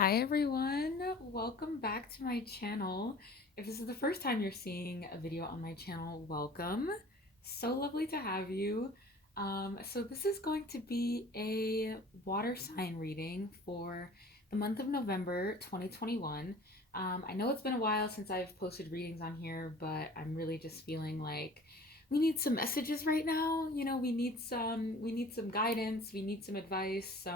Hi everyone, welcome back to my channel. If this is the first time you're seeing a video on my channel, welcome. So lovely to have you. So this is going to be a water sign reading for the month of November 2021. I know it's been a while since I've posted readings on here, but I'm really just feeling like we need some messages right now. We need some guidance, we need some advice,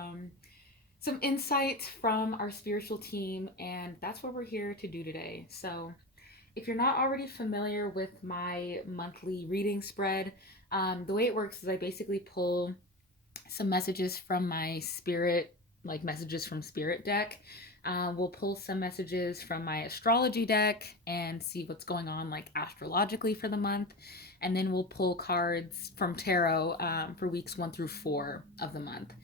some insight from our spiritual team, and that's what we're here to do today. So, if you're not already familiar with my monthly reading spread, the way it works is I basically pull some messages from my spirit, like messages from spirit deck. We'll pull some messages from my astrology deck and see what's going on, like astrologically for the month. And then we'll pull cards from tarot for weeks 1 through 4 of the month.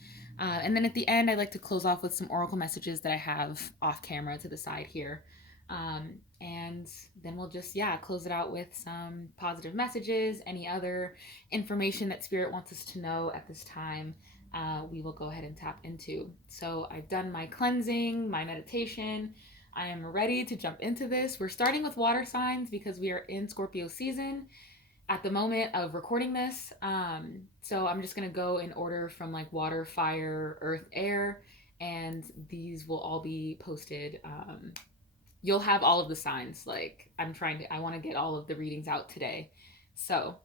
And then at the end, I like to close off with some oracle messages that I have off camera to the side here. And then we'll just, close it out with some positive messages, any other information that Spirit wants us to know at this time. We will go ahead and tap into. So I've done my cleansing, my meditation. I am ready to jump into this. We're starting with water signs because we are in Scorpio season at the moment of recording this. So I'm just gonna go in order from like water, fire, earth, air, and these will all be posted. You'll have all of the signs. Like I want to get all of the readings out today. So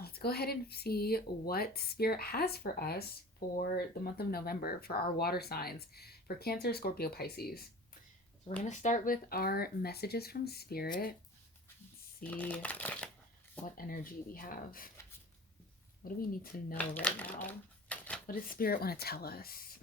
let's go ahead and see what Spirit has for us for the month of November for our water signs for Cancer, Scorpio, Pisces. So we're gonna start with our messages from Spirit. Let's see what energy we have. What do we need to know right now? What does Spirit want to tell us?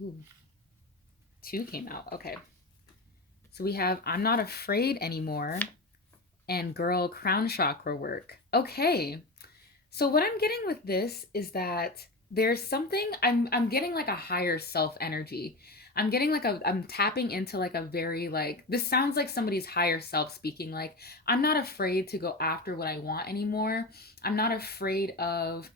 Ooh, 2 came out. Okay. So we have I'm not afraid anymore and girl crown chakra work. Okay. So what I'm getting with this is that there's something I'm getting like a higher self energy. I'm tapping into like a very like this sounds like somebody's higher self speaking like I'm not afraid to go after what I want anymore. I'm not afraid of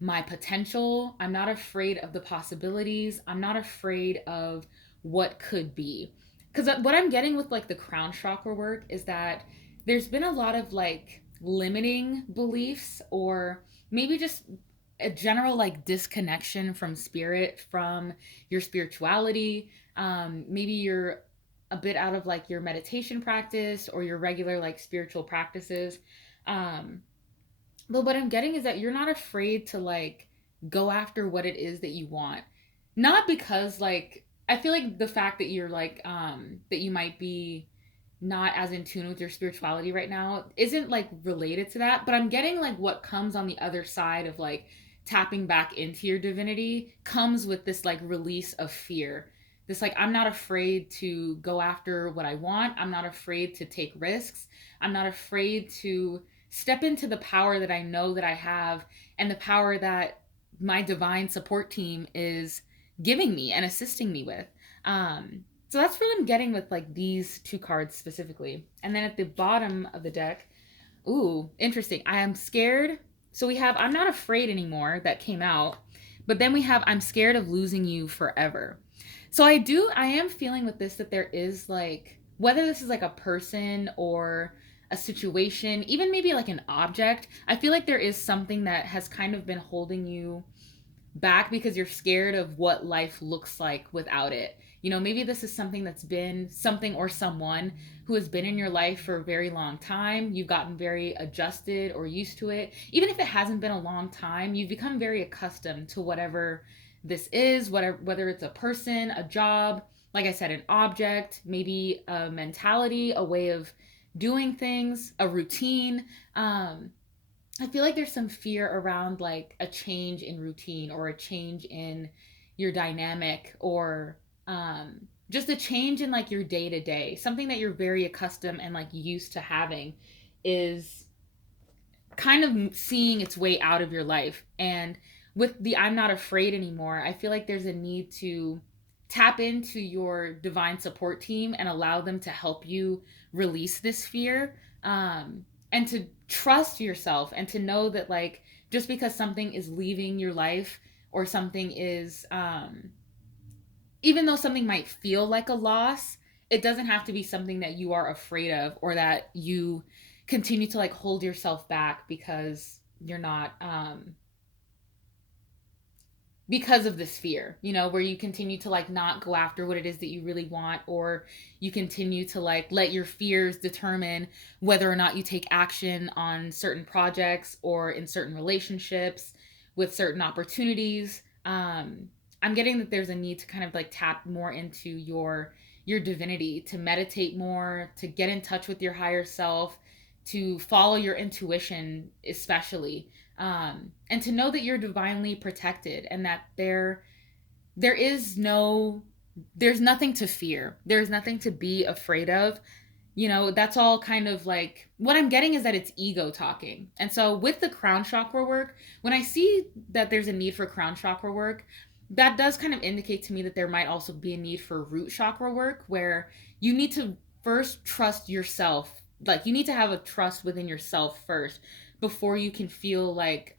my potential. I'm not afraid of the possibilities. I'm not afraid of what could be. Because what I'm getting with like the crown chakra work is that there's been a lot of like limiting beliefs or maybe just a general like disconnection from spirit, from your spirituality. Maybe you're a bit out of like your meditation practice or your regular like spiritual practices. Um, but what I'm getting is that you're not afraid to like go after what it is that you want. Not because like I feel like the fact that you're like that you might be not as in tune with your spirituality right now isn't like related to that, but I'm getting like what comes on the other side of like tapping back into your divinity comes with this like release of fear. This like I'm not afraid to go after what I want. I'm not afraid to take risks. I'm not afraid to step into the power that I know that I have and the power that my divine support team is giving me and assisting me with. So that's what I'm getting with like these 2 cards specifically. And then at the bottom of the deck, ooh, interesting. I am scared. So we have I'm not afraid anymore that came out, but then we have I'm scared of losing you forever. So I am feeling with this that there is like whether this is like a person or a situation, even maybe like an object, I feel like there is something that has kind of been holding you back because you're scared of what life looks like without it. Maybe this is something that's been something or someone who has been in your life for a very long time. You've gotten very adjusted or used to it. Even if it hasn't been a long time, you've become very accustomed to whatever this is, whether it's a person, a job, like I said, an object, maybe a mentality, a way of doing things, a routine. I feel like there's some fear around like a change in routine or a change in your dynamic or just a change in like your day to day. Something that you're very accustomed and like used to having is kind of seeing its way out of your life. And with the I'm not afraid anymore, I feel like there's a need to tap into your divine support team and allow them to help you release this fear, and to trust yourself and to know that like just because something is leaving your life or something is even though something might feel like a loss, it doesn't have to be something that you are afraid of or that you continue to like hold yourself back because you're not because of this fear, you know, where you continue to like not go after what it is that you really want, or you continue to like let your fears determine whether or not you take action on certain projects or in certain relationships with certain opportunities. I'm getting that there's a need to kind of like tap more into your divinity, to meditate more, to get in touch with your higher self, to follow your intuition, especially, and to know that you're divinely protected and that there is no there's nothing to fear, there's nothing to be afraid of. You know, that's all kind of like what I'm getting is that it's ego talking. And so with the crown chakra work, when I see that there's a need for crown chakra work, that does kind of indicate to me that there might also be a need for root chakra work, where you need to first trust yourself. Like you need to have a trust within yourself first before you can feel like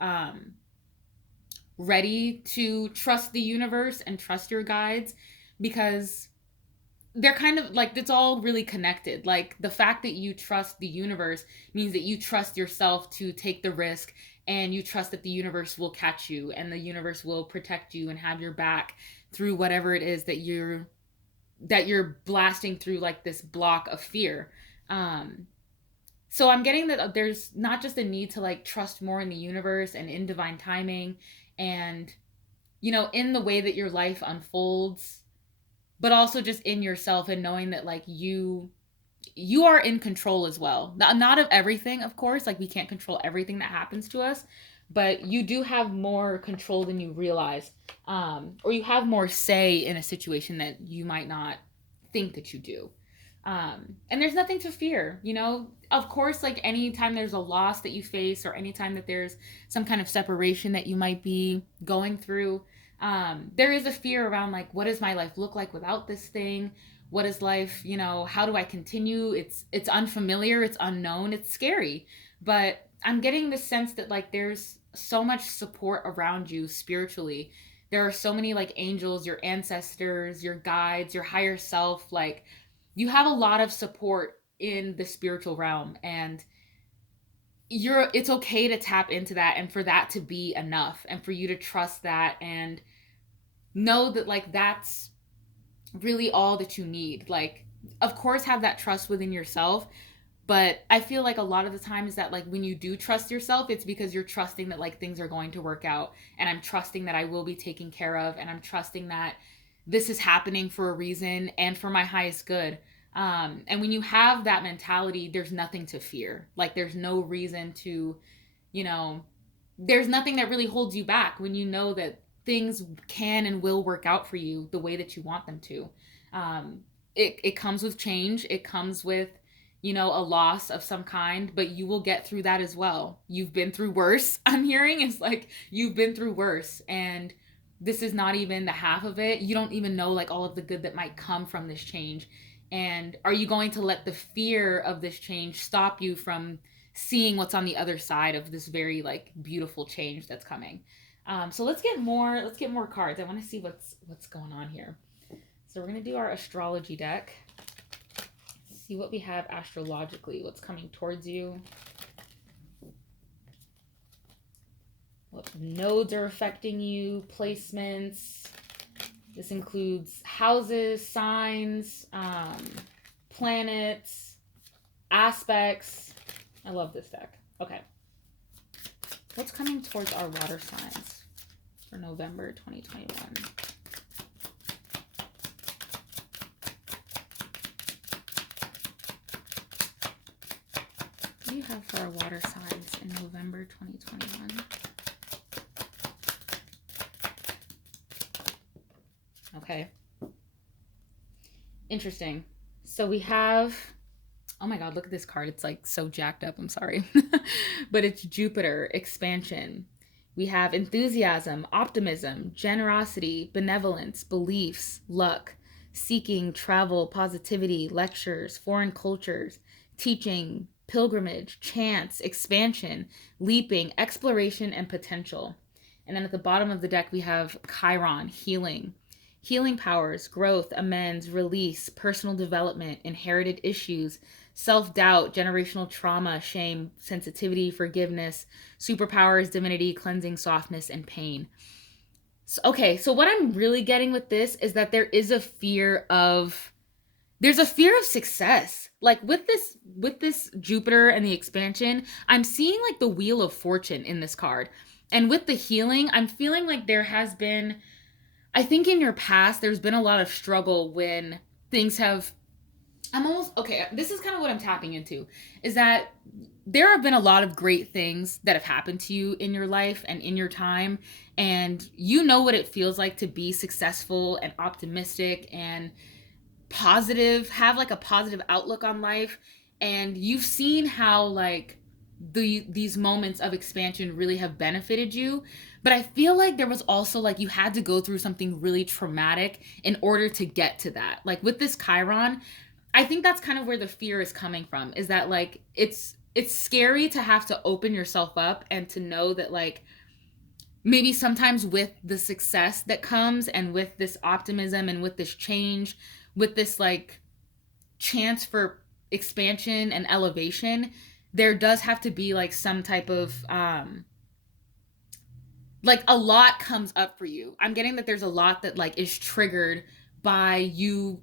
ready to trust the universe and trust your guides, because they're kind of like it's all really connected. Like the fact that you trust the universe means that you trust yourself to take the risk, and you trust that the universe will catch you and the universe will protect you and have your back through whatever it is that you're blasting through, like this block of fear. So I'm getting that there's not just a need to like trust more in the universe and in divine timing and, you know, in the way that your life unfolds, but also just in yourself and knowing that like you are in control as well. Not of everything, of course, like we can't control everything that happens to us, but you do have more control than you realize, or you have more say in a situation that you might not think that you do. And there's nothing to fear, you know. Of course, like anytime there's a loss that you face or anytime that there's some kind of separation that you might be going through, there is a fear around like, what does my life look like without this thing? What is life, you know, how do I continue? It's unfamiliar, it's unknown, it's scary. But I'm getting the sense that like there's so much support around you spiritually. There are so many like angels, your ancestors, your guides, your higher self, like you have a lot of support in the spiritual realm, and it's okay to tap into that and for that to be enough and for you to trust that and know that like that's really all that you need. Like of course have that trust within yourself, but I feel like a lot of the time is that like when you do trust yourself, it's because you're trusting that like things are going to work out, and I'm trusting that I will be taken care of, and I'm trusting that this is happening for a reason and for my highest good. And when you have that mentality, there's nothing to fear. Like there's no reason to, you know, there's nothing that really holds you back when you know that things can and will work out for you the way that you want them to. Um, it comes with change. It comes with, you know, a loss of some kind, but you will get through that as well. You've been through worse. I'm hearing it's like you've been through worse, and this is not even the half of it. You don't even know like all of the good that might come from this change. And are you going to let the fear of this change stop you from seeing what's on the other side of this very like beautiful change that's coming? So let's get more cards. I want to see what's going on here. So we're gonna do our astrology deck. See what we have astrologically. What's coming towards you? What nodes are affecting you? Placements. This includes houses, signs, planets, aspects. I love this deck. Okay. What's coming towards our water signs for November 2021? What do you have for our water signs in November 2021? Okay. Interesting. So we have, oh my God, look at this card. It's like so jacked up. I'm sorry. But it's Jupiter, expansion. We have enthusiasm, optimism, generosity, benevolence, beliefs, luck, seeking, travel, positivity, lectures, foreign cultures, teaching, pilgrimage, chance, expansion, leaping, exploration, and potential. And then at the bottom of the deck, we have Chiron, healing. Healing powers, growth, amends, release, personal development, inherited issues, self doubt, generational trauma, shame, sensitivity, forgiveness, superpowers, divinity, cleansing, softness, and pain. So, okay, so what I'm really getting with this is that there's a fear of success. Like with this Jupiter and the expansion, I'm seeing like the wheel of fortune in this card. And with the healing, I'm feeling like there has been, I think in your past there's been a lot of struggle when things have, I'm almost okay. This is kind of what I'm tapping into, is that there have been a lot of great things that have happened to you in your life and in your time, and you know what it feels like to be successful and optimistic and positive, have like a positive outlook on life, and you've seen how like these moments of expansion really have benefited you. But I feel like there was also like you had to go through something really traumatic in order to get to that. Like with this Chiron, I think that's kind of where the fear is coming from, is that like it's scary to have to open yourself up and to know that like maybe sometimes with the success that comes and with this optimism and with this change, with this like chance for expansion and elevation, there does have to be like some type of like a lot comes up for you. I'm getting that there's a lot that like is triggered by you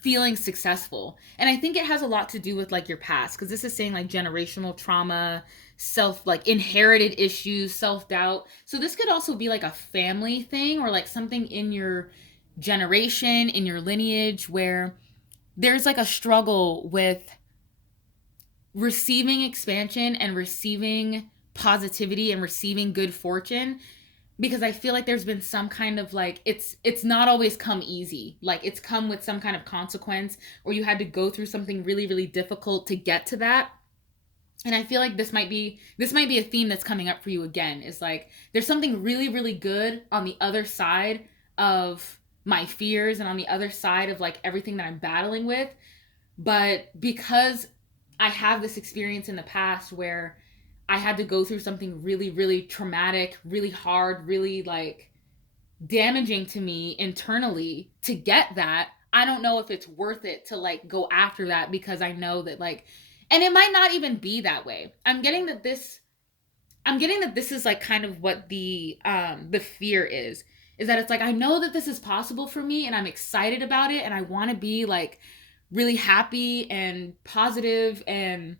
feeling successful. And I think it has a lot to do with like your past, because this is saying like generational trauma, self like inherited issues, self-doubt. So this could also be like a family thing or like something in your generation, in your lineage, where there's like a struggle with receiving expansion and receiving positivity and receiving good fortune, because I feel like there's been some kind of like it's not always come easy. Like it's come with some kind of consequence, or you had to go through something really really difficult to get to that. And I feel like this might be a theme that's coming up for you again. Is like there's something really really good on the other side of my fears and on the other side of like everything that I'm battling with. But because I have this experience in the past where I had to go through something really, really traumatic, really hard, really like damaging to me internally to get that, I don't know if it's worth it to like go after that, because I know that like, and it might not even be that way. I'm getting that this is like kind of what the fear is that it's like I know that this is possible for me and I'm excited about it and I want to be like really happy and positive and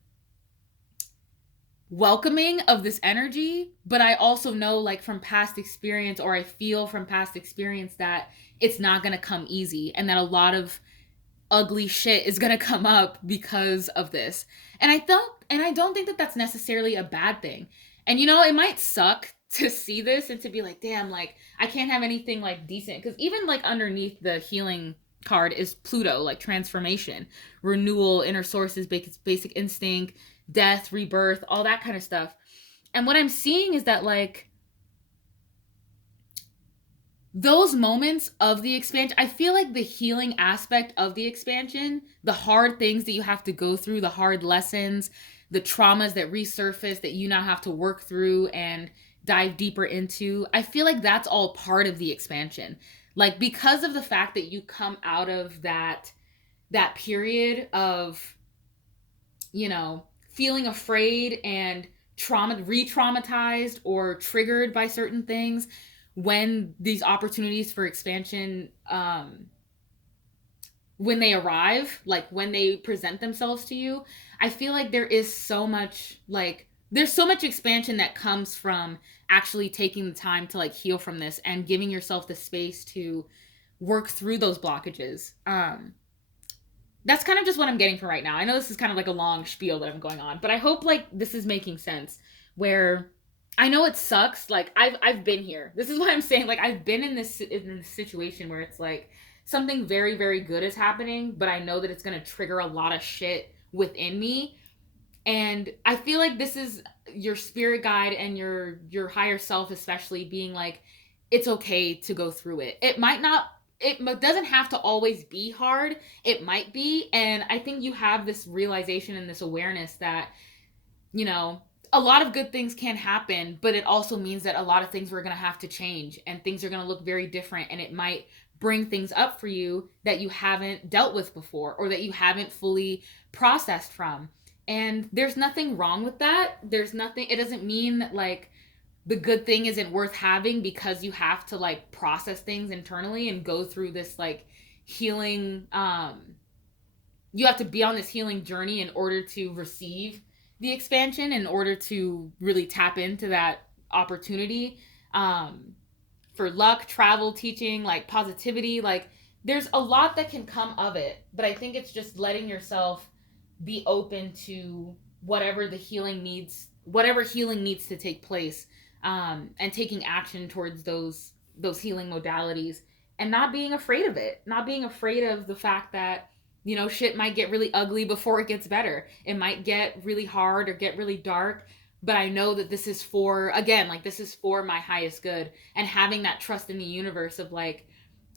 welcoming of this energy, but I also know like from past experience, or I feel from past experience, that it's not going to come easy and that a lot of ugly shit is going to come up because of this. And I don't think that that's necessarily a bad thing. And you know, it might suck to see this and to be like, damn, like I can't have anything like decent, because even like underneath the healing card is Pluto, like transformation, renewal, inner sources, basic instinct, death, rebirth, all that kind of stuff. And what I'm seeing is that like those moments of the expansion, I feel like the healing aspect of the expansion, the hard things that you have to go through, the hard lessons, the traumas that resurface that you now have to work through and dive deeper into, I feel like that's all part of the expansion. Like because of the fact that you come out of that period of, you know, feeling afraid and re-traumatized or triggered by certain things, when these opportunities for expansion when they arrive, like when they present themselves to you, I feel like there's so much expansion that comes from actually taking the time to like heal from this and giving yourself the space to work through those blockages. That's kind of just what I'm getting from right now. I know this is kind of like a long spiel that I'm going on, but I hope like this is making sense. Where I know it sucks. Like I've been here. This is what I'm saying. Like I've been in this situation where it's like something very very good is happening, but I know that it's gonna trigger a lot of shit within me. And I feel like this is your spirit guide and your higher self especially being like, it's okay to go through it. It might not, it doesn't have to always be hard. It might be. And I think you have this realization and this awareness that, you know, a lot of good things can happen, but it also means that a lot of things we're going to have to change and things are going to look very different. And it might bring things up for you that you haven't dealt with before or that you haven't fully processed from. And there's nothing wrong with that. There's nothing, it doesn't mean that like the good thing isn't worth having because you have to like process things internally and go through this like healing you have to be on this healing journey in order to receive the expansion, in order to really tap into that opportunity for luck, travel, teaching, like positivity. Like there's a lot that can come of it, but I think it's just letting yourself be open to whatever healing needs to take place, and taking action towards those healing modalities, and not being afraid of it, not being afraid of the fact that shit might get really ugly before it gets better. It might get really hard or get really dark, but I know that this is for, again, like this is for my highest good. And having that trust in the universe of like,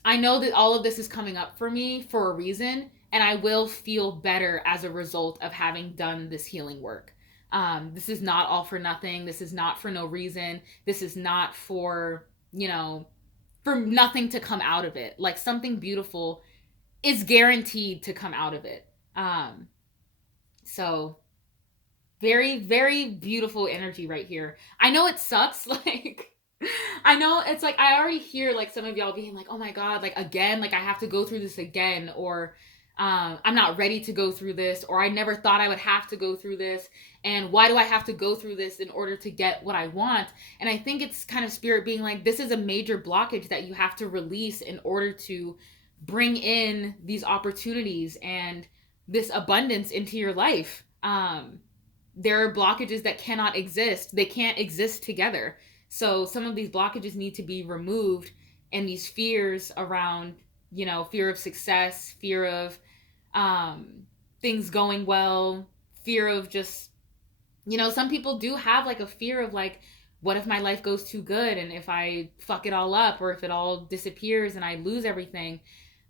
I know that all of this is coming up for me for a reason, and I will feel better as a result of having done this healing work. This is not all for nothing. This is not for no reason. This is not for, for nothing to come out of it. Like something beautiful is guaranteed to come out of it. So very, very beautiful energy right here. I know it sucks. Like, I know it's like, I already hear like some of y'all being like, oh my God, like again, like I have to go through this again, or I'm not ready to go through this, or I never thought I would have to go through this. And why do I have to go through this in order to get what I want? And I think it's kind of spirit being like, this is a major blockage that you have to release in order to bring in these opportunities and this abundance into your life. There are blockages that cannot exist. They can't exist together. So some of these blockages need to be removed, and these fears around, fear of success, fear of things going well, fear of just, some people do have like a fear of like, what if my life goes too good and if I fuck it all up, or if it all disappears and I lose everything?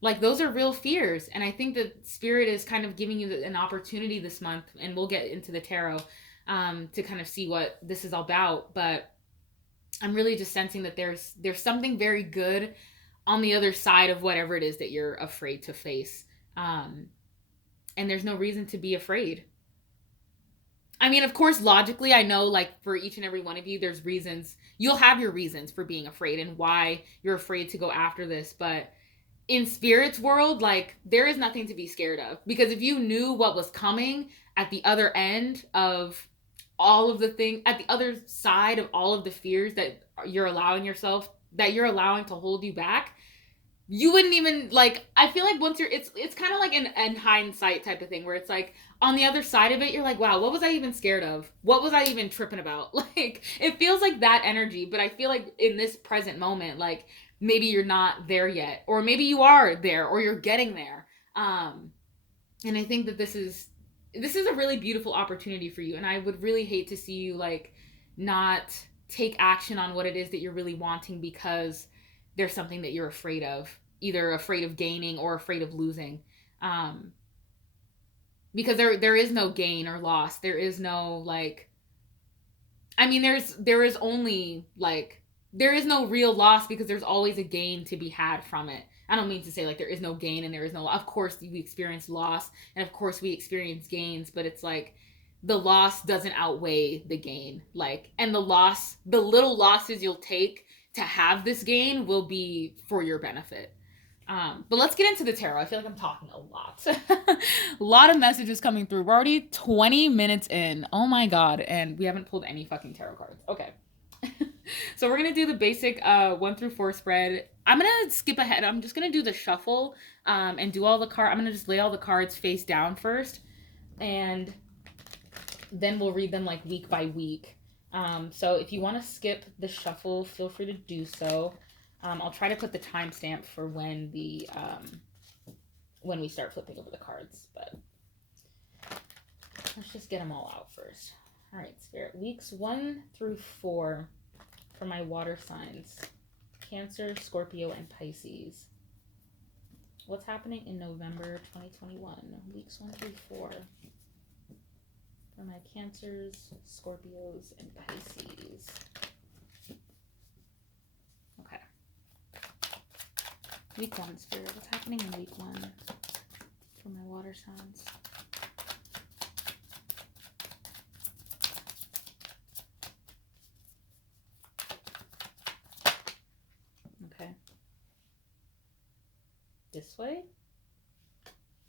Like those are real fears. And I think that spirit is kind of giving you an opportunity this month, and we'll get into the tarot to kind of see what this is all about. But I'm really just sensing that there's something very good on the other side of whatever it is that you're afraid to face. And there's no reason to be afraid. I mean, of course, logically, I know, like, for each and every one of you, there's reasons. You'll have your reasons for being afraid and why you're afraid to go after this. But in spirit's world, like, there is nothing to be scared of. Because if you knew what was coming at the other end of all of the things, at the other side of all of the fears that you're allowing yourself, that you're allowing to hold you back, you wouldn't even like, I feel like once you're, it's kind of like an hindsight type of thing where it's like on the other side of it you're like, wow, what was I even scared of, what was I even tripping about? Like it feels like that energy. But I feel like in this present moment, like maybe you're not there yet, or maybe you are there, or you're getting there. And I think that this is a really beautiful opportunity for you, and I would really hate to see you like not take action on what it is that you're really wanting because there's something that you're afraid of, either afraid of gaining or afraid of losing. Because there is no gain or loss. There is no like, I mean, there is only like, there is no real loss because there's always a gain to be had from it. I don't mean to say like there is no gain and there is no, of course we experience loss and of course we experience gains, but it's like the loss doesn't outweigh the gain. Like, and the little losses you'll take to have this gain will be for your benefit. But let's get into the tarot. I feel like I'm talking a lot. A lot of messages coming through. We're already 20 minutes in. Oh my God. And we haven't pulled any fucking tarot cards. Okay. So we're going to do the basic 1 through 4 spread. I'm going to skip ahead. I'm just going to do the shuffle and do all the cards. I'm going to just lay all the cards face down first. And then we'll read them like week by week. So if you want to skip the shuffle, feel free to do so. I'll try to put the timestamp for when we start flipping over the cards. But Let's just get them all out first. All right, Spirit. Weeks 1 through 4 for my water signs. Cancer, Scorpio, and Pisces. What's happening in November 2021? Weeks 1 through 4 for my Cancers, Scorpios, and Pisces. Okay. Week 1, Spirit. What's happening in week 1 for my water signs? Okay. This way?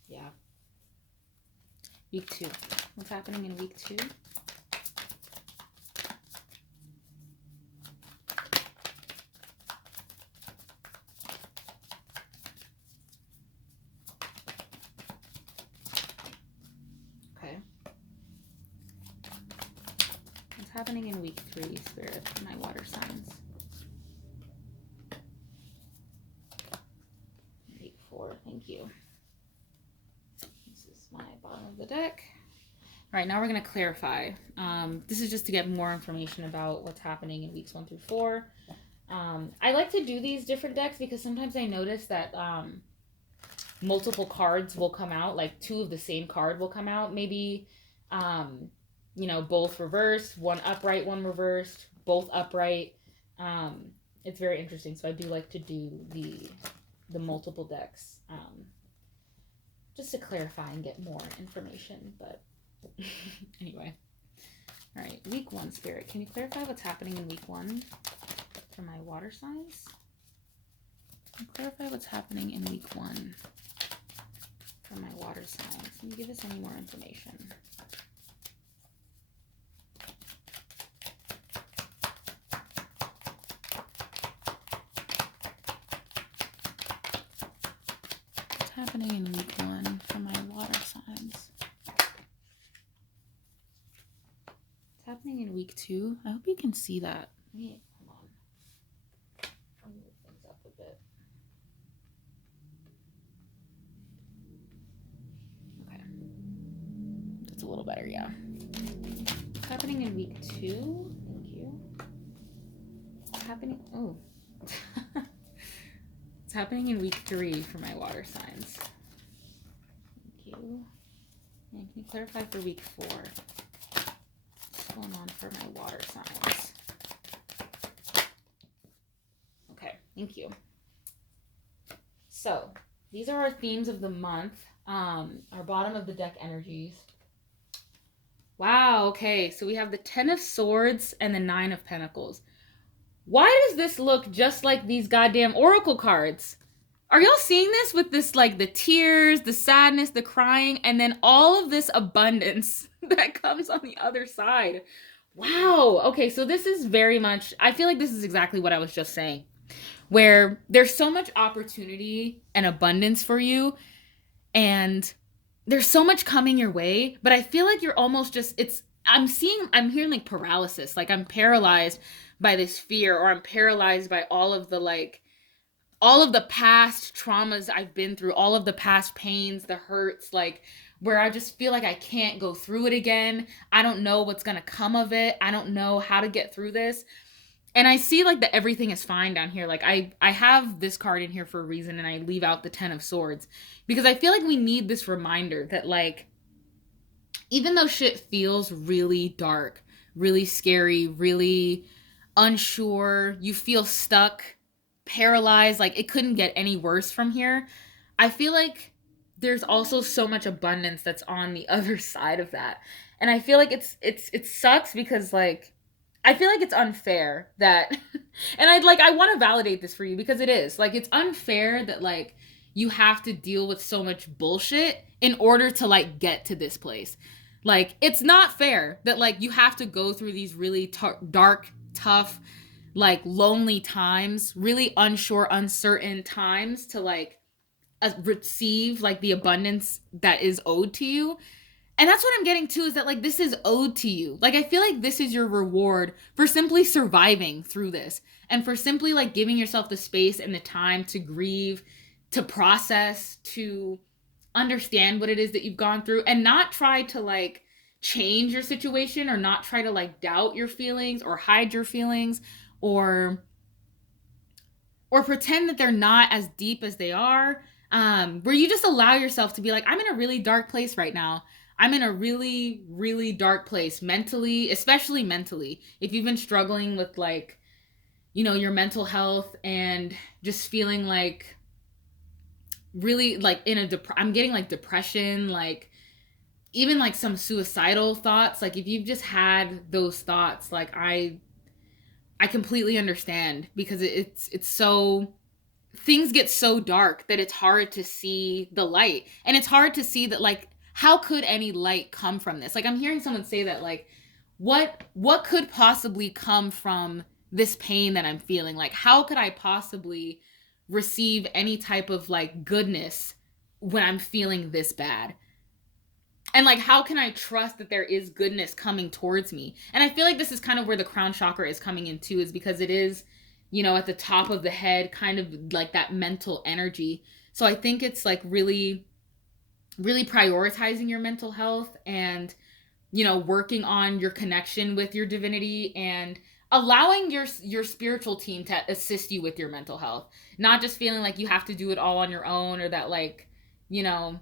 Yeah. Week 2. What's happening in week 2? Okay. What's happening in week 3, Spirit, for my water signs? Week 4, thank you. This is my bottom of the deck. All right, now we're going to clarify. This is just to get more information about what's happening in weeks 1 through 4. I like to do these different decks because sometimes I notice that multiple cards will come out, like 2 of the same card will come out. Maybe, both reversed, 1 upright, 1 reversed, both upright. It's very interesting. So I do like to do the multiple decks just to clarify and get more information. But anyway. All right, week 1, Spirit. Can you clarify what's happening in week 1 for my water signs? Can you clarify what's happening in week 1 for my water signs? Can you give us any more information? What's happening in week 1 for my water signs? Happening in week 2. I hope you can see that. Wait, hold on. I'll move things up a bit. Okay. That's a little better, yeah. What's happening in week 2? Thank you. What's happening? Oh. What's happening in week 3 for my water signs? Thank you. And can you clarify for week 4? Going on for my water signs. Okay, thank you. So these are our themes of the month. Our bottom of the deck energies. Wow, okay, so we have the 10 of Swords and the 9 of Pentacles. Why does this look just like these goddamn oracle cards? Are y'all seeing this with this, like, the tears, the sadness, the crying, and then all of this abundance that comes on the other side? Wow. Okay, so this is very much, I feel like this is exactly what I was just saying, where there's so much opportunity and abundance for you, and there's so much coming your way, but I feel like you're almost just, I'm hearing like paralysis, like I'm paralyzed by this fear, or I'm paralyzed by all of the past traumas I've been through, all of the past pains, the hurts, like where I just feel like I can't go through it again. I don't know what's going to come of it. I don't know how to get through this. And I see like that everything is fine down here. Like I have this card in here for a reason, and I leave out the 10 of Swords because I feel like we need this reminder that, like, even though shit feels really dark, really scary, really unsure, you feel stuck, paralyzed, like it couldn't get any worse from here. I feel like there's also so much abundance that's on the other side of that. And I feel like it sucks because, like, I feel like it's unfair that and I want to validate this for you because it is. Like, it's unfair that, like, you have to deal with so much bullshit in order to, like, get to this place. Like, it's not fair that, like, you have to go through these really dark, tough, like, lonely times, really unsure, uncertain times to, like, receive, like, the abundance that is owed to you. And that's what I'm getting to, is that, like, this is owed to you. Like, I feel like this is your reward for simply surviving through this, and for simply, like, giving yourself the space and the time to grieve, to process, to understand what it is that you've gone through, and not try to, like, change your situation or not try to like doubt your feelings or hide your feelings or pretend that they're not as deep as they are. Where you just allow yourself to be like, I'm in a really dark place right now. I'm in a really, really dark place mentally, especially mentally. If you've been struggling with like, your mental health and just feeling like really like I'm getting like depression, like even like some suicidal thoughts. Like if you've just had those thoughts, like I completely understand because it's so things get so dark that it's hard to see the light. And it's hard to see that like how could any light come from this? Like I'm hearing someone say that like what could possibly come from this pain that I'm feeling? Like how could I possibly receive any type of like goodness when I'm feeling this bad? And like how can I trust that there is goodness coming towards me? And I feel like this is kind of where the crown chakra is coming in too, is because it is, at the top of the head, kind of like that mental energy. So I think it's like really really prioritizing your mental health and working on your connection with your divinity and allowing your spiritual team to assist you with your mental health, not just feeling like you have to do it all on your own, or that like you know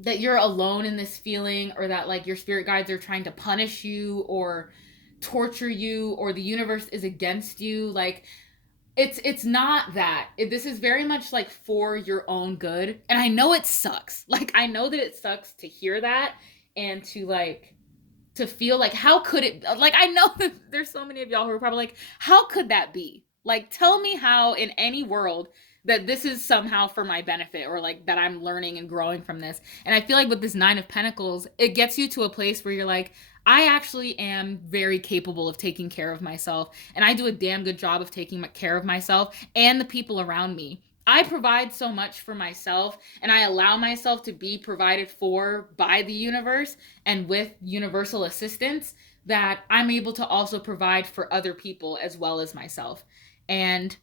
that you're alone in this feeling, or that like your spirit guides are trying to punish you or torture you, or the universe is against you. Like it's not that. This is very much like for your own good. And I know it sucks. Like I know that it sucks to hear that and to like to feel like how could it, like I know that there's so many of y'all who are probably like, how could that be? Like tell me how in any world that this is somehow for my benefit, or like that I'm learning and growing from this. And I feel like with this 9 of Pentacles, it gets you to a place where you're like, I actually am very capable of taking care of myself, and I do a damn good job of taking care of myself and the people around me. I provide so much for myself, and I allow myself to be provided for by the universe and with universal assistance, that I'm able to also provide for other people as well as myself. And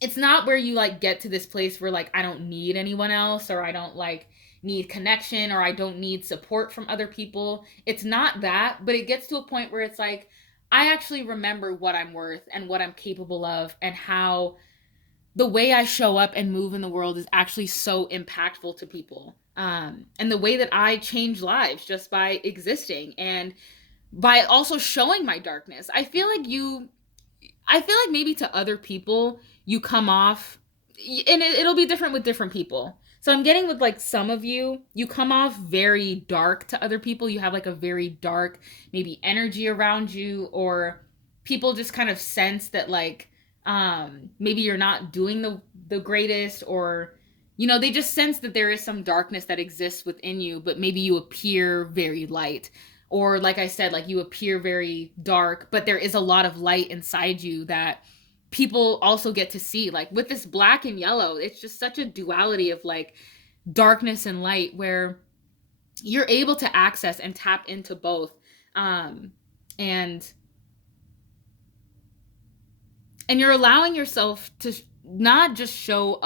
it's not where you like get to this place where like I don't need anyone else, or I don't like need connection, or I don't need support from other people. It's not that, but it gets to a point where it's like I actually remember what I'm worth and what I'm capable of, and how the way I show up and move in the world is actually so impactful to people. And the way that I change lives just by existing and by also showing my darkness. I feel like maybe to other people, you come off, and it'll be different with different people. So I'm getting with like some of you, you come off very dark to other people. You have like a very dark, maybe energy around you, or people just kind of sense that like, maybe you're not doing the greatest, or, they just sense that there is some darkness that exists within you, but maybe you appear very light. Or like I said, like you appear very dark, but there is a lot of light inside you that people also get to see. Like with this black and yellow, it's just such a duality of like darkness and light, where you're able to access and tap into both. And you're allowing yourself to not just show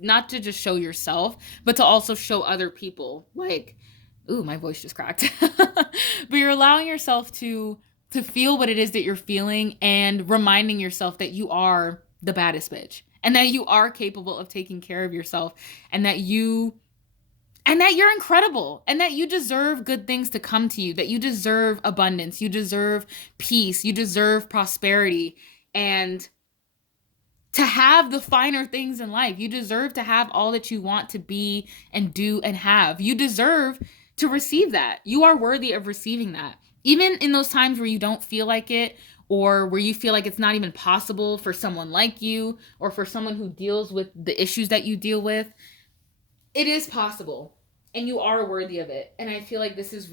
not to just show yourself, but to also show other people. Like, ooh, my voice just cracked. But you're allowing yourself to feel what it is that you're feeling, and reminding yourself that you are the baddest bitch, and that you are capable of taking care of yourself, and that you're incredible, and that you deserve good things to come to you, that you deserve abundance, you deserve peace, you deserve prosperity, and to have the finer things in life. You deserve to have all that you want to be and do and have. You deserve to receive that. You are worthy of receiving that. Even in those times where you don't feel like it, or where you feel like it's not even possible for someone like you, or for someone who deals with the issues that you deal with, it is possible, and you are worthy of it. And I feel like this is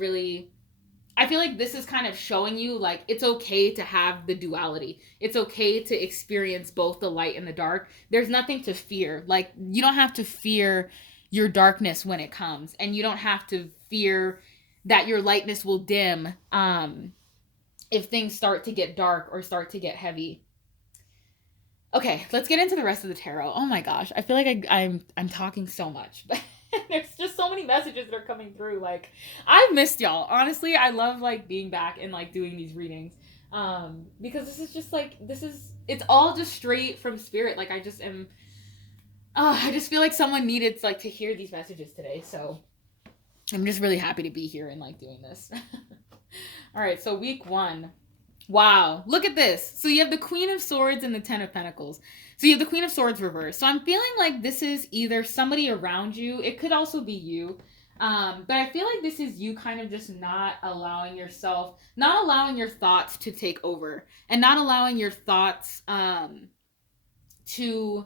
kind of showing you like it's okay to have the duality. It's okay to experience both the light and the dark. There's nothing to fear. Like you don't have to fear your darkness when it comes, and you don't have to fear that your lightness will dim if things start to get dark or start to get heavy. Okay, let's get into the rest of the tarot. Oh my gosh, I feel like I'm talking so much. There's just so many messages that are coming through. Like, I've missed y'all. Honestly, I love like being back and like doing these readings. Because this is just like it's all just straight from spirit. Like I just am I just feel like someone needed like to hear these messages today. So I'm just really happy to be here and like doing this. All right, so week 1. Wow, look at this. So you have the Queen of Swords and the Ten of Pentacles. So you have the Queen of Swords reversed. So I'm feeling like this is either somebody around you. It could also be you. But I feel like this is you kind of just not allowing your thoughts to take over, and not allowing your thoughts to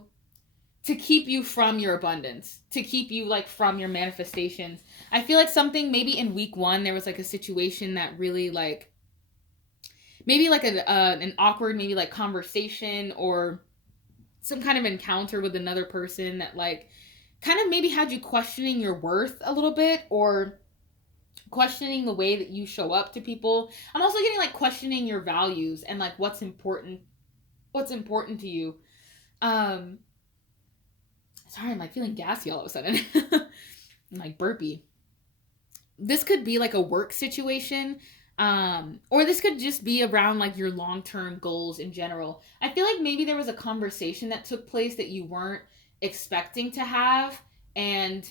keep you from your abundance, to keep you like from your manifestations. I feel like something maybe in week 1 there was like a situation that really like maybe like an awkward maybe like conversation or some kind of encounter with another person that like kind of maybe had you questioning your worth a little bit, or questioning the way that you show up to people. I'm also getting like questioning your values and like what's important to you. um Sorry, I'm like feeling gassy all of a sudden. I'm like burpy. This could be like a work situation, or this could just be around like your long-term goals in general. I feel like maybe there was a conversation that took place that you weren't expecting to have, and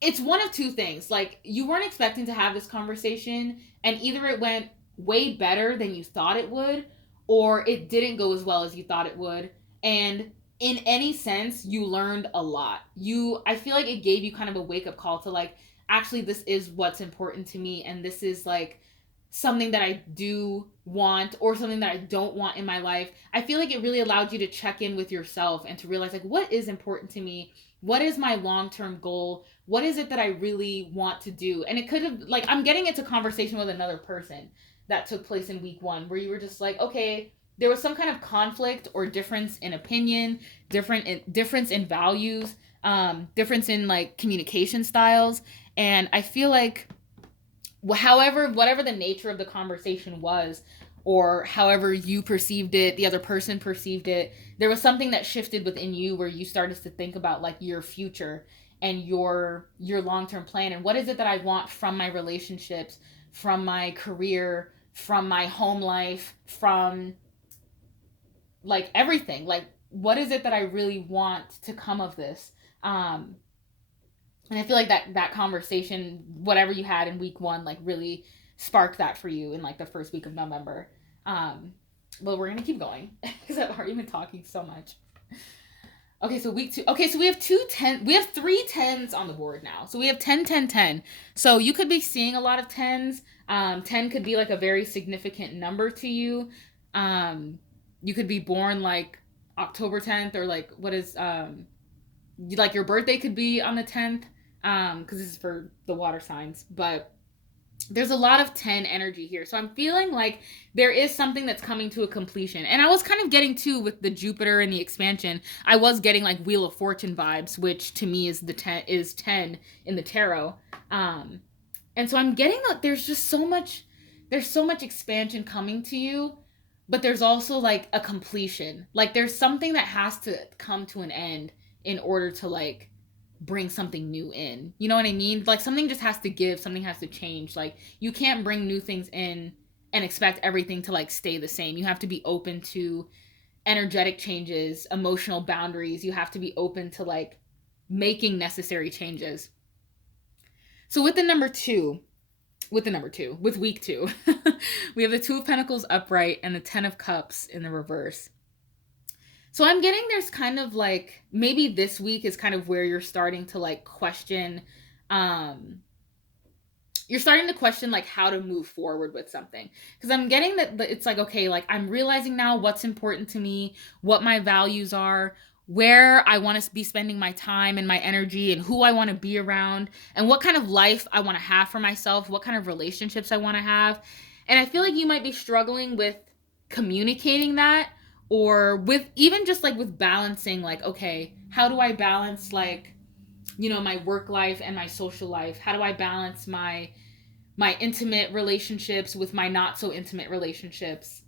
it's one of two things. Like, you weren't expecting to have this conversation, and either it went way better than you thought it would, or it didn't go as well as you thought it would. And in any sense, you learned a lot. I feel like it gave you kind of a wake-up call to like, actually, this is what's important to me, and this is like something that I do want or something that I don't want in my life. I feel like it really allowed you to check in with yourself and to realize like, what is important to me? What is my long-term goal? What is it that I really want to do? And it could have like, I'm getting into conversation with another person that took place in week 1 where you were just like, okay, there was some kind of conflict or difference in opinion, difference in values, difference in like communication styles. And I feel like whatever the nature of the conversation was, or however you perceived it, the other person perceived it, there was something that shifted within you where you started to think about like your future and your long-term plan, and what is it that I want from my relationships, from my career, from my home life, from like everything. Like, what is it that I really want to come of this? And I feel like that conversation, whatever you had in week 1, like really sparked that for you in like the first week of November. Well, we're gonna keep going because I've already been talking so much. Okay, so week 2. Okay, so we have 3 tens on the board now. So we have 10, 10, 10. So you could be seeing a lot of tens. 10 could be like a very significant number to you. You could be born like October 10th, or like what is like your birthday could be on the 10th, because this is for the water signs. But there's a lot of 10 energy here. So I'm feeling like there is something that's coming to a completion. And I was kind of getting too with the Jupiter and the expansion. I was getting like Wheel of Fortune vibes, which to me is 10 in the tarot. And so I'm getting that there's so much expansion coming to you, but there's also like a completion. Like, there's something that has to come to an end in order to like bring something new in. You know what I mean? Like, something just has to give, something has to change. Like, you can't bring new things in and expect everything to like stay the same. You have to be open to energetic changes, emotional boundaries. You have to be open to like making necessary changes. So with week 2, we have the 2 of Pentacles upright and the 10 of Cups in the reverse. So I'm getting there's kind of like, maybe this week is kind of where you're starting to like question, like how to move forward with something. Because I'm getting that it's like, okay, like I'm realizing now what's important to me, what my values are, where I want to be spending my time and my energy, and who I want to be around, and what kind of life I want to have for myself, what kind of relationships I want to have. And I feel like you might be struggling with communicating that, or with even just like with balancing, like, okay, how do I balance like, you know, my work life and my social life? How do I balance my intimate relationships with my not so intimate relationships?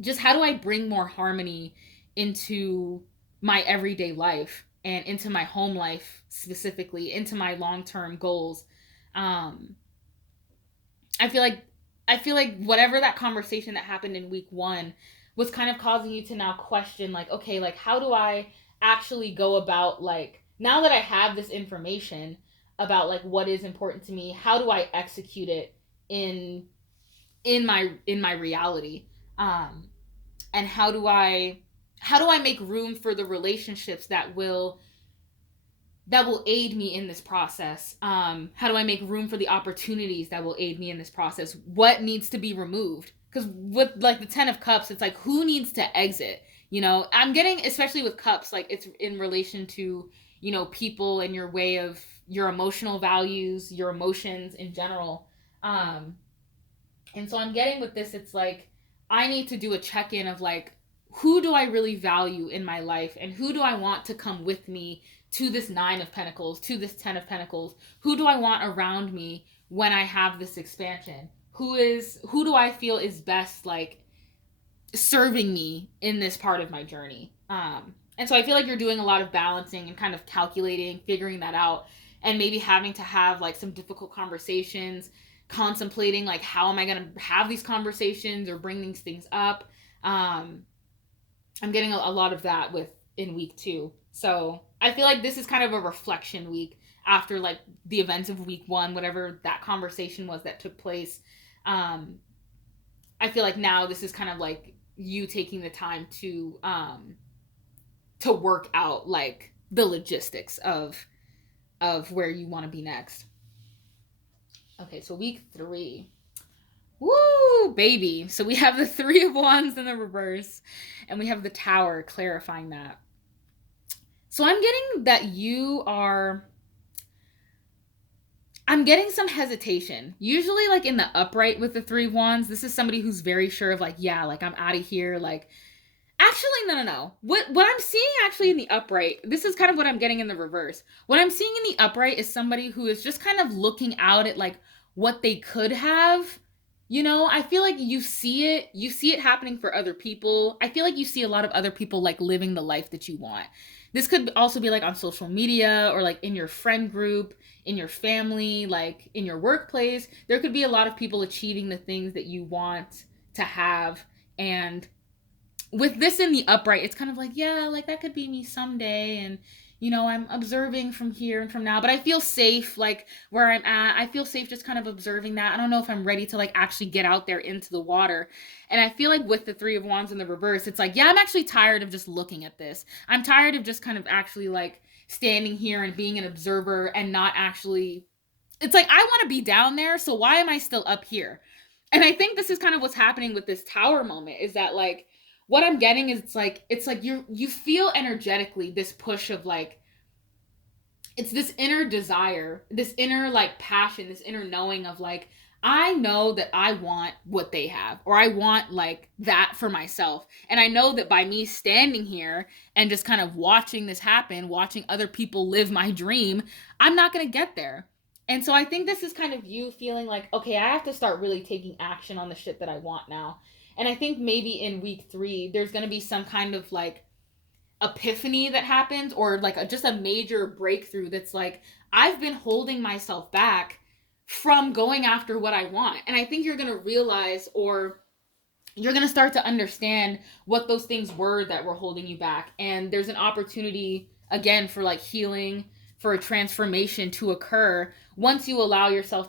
Just how do I bring more harmony into my everyday life? and into my home life specifically, into my long-term goals. Um, I feel like whatever that conversation that happened in week 1 was kind of causing you to now question, like, okay, like, how do I actually go about, like, now that I have this information about like what is important to me, how do I execute it in my reality? Um and how do I make room for the relationships that will aid me in this process? How do I make room for the opportunities that will aid me in this process? What needs to be removed? Because with like the 10 of Cups, it's like, who needs to exit? You know, I'm getting, especially with Cups, like it's in relation to, you know, people and your way of your emotional values, your emotions in general. Um, and so I'm getting with this, it's like, I need to do a check in of like, who do I really value in my life? And who do I want to come with me to this 9 of Pentacles, to this 10 of Pentacles? Who do I want around me when I have this expansion? Who do I feel is best, like, serving me in this part of my journey? And so I feel like you're doing a lot of balancing and kind of calculating, figuring that out, and maybe having to have like some difficult conversations, contemplating like, how am I going to have these conversations or bring these things up? I'm getting a lot of that with in week 2. So I feel like this is kind of a reflection week after like the events of week 1, whatever that conversation was that took place. Um, I feel like now this is kind of like you taking the time to work out like the logistics of where you want to be next. Okay, so week 3. Woo, baby. So we have the 3 of Wands in the reverse, and we have the Tower clarifying that. So I'm getting that I'm getting some hesitation. Usually, like in the upright with the 3 of Wands, this is somebody who's very sure of like, yeah, like I'm out of here. Like, actually, no. What I'm seeing actually in the upright, this is kind of what I'm getting in the reverse. What I'm seeing in the upright is somebody who is just kind of looking out at like what they could have. You know, I feel like you see it happening for other people. I feel like you see a lot of other people like living the life that you want. This could also be like on social media or like in your friend group, in your family, like in your workplace. There could be a lot of people achieving the things that you want to have. And with this in the upright, it's kind of like, yeah, like that could be me someday. And, you know, I'm observing from here and from now, but I feel safe, like where I'm at. I feel safe just kind of observing that. I don't know if I'm ready to like actually get out there into the water. And I feel like with the 3 of Wands in the reverse, it's like, yeah, I'm actually tired of just looking at this. I'm tired of just kind of actually like standing here and being an observer and not actually, it's like, I want to be down there. So why am I still up here? And I think this is kind of what's happening with this Tower moment, is that like, what I'm getting is it's like you feel energetically this push of like, it's this inner desire, this inner like passion, this inner knowing of like, I know that I want what they have, or I want like that for myself. And I know that by me standing here and just kind of watching this happen, watching other people live my dream, I'm not going to get there. And so I think this is kind of you feeling like, okay, I have to start really taking action on the shit that I want now. And I think maybe in week 3, there's going to be some kind of like epiphany that happens, or like just a major breakthrough that's like, I've been holding myself back from going after what I want. And I think you're going to realize, or you're going to start to understand what those things were that were holding you back. And there's an opportunity again for like healing, for a transformation to occur once you allow yourself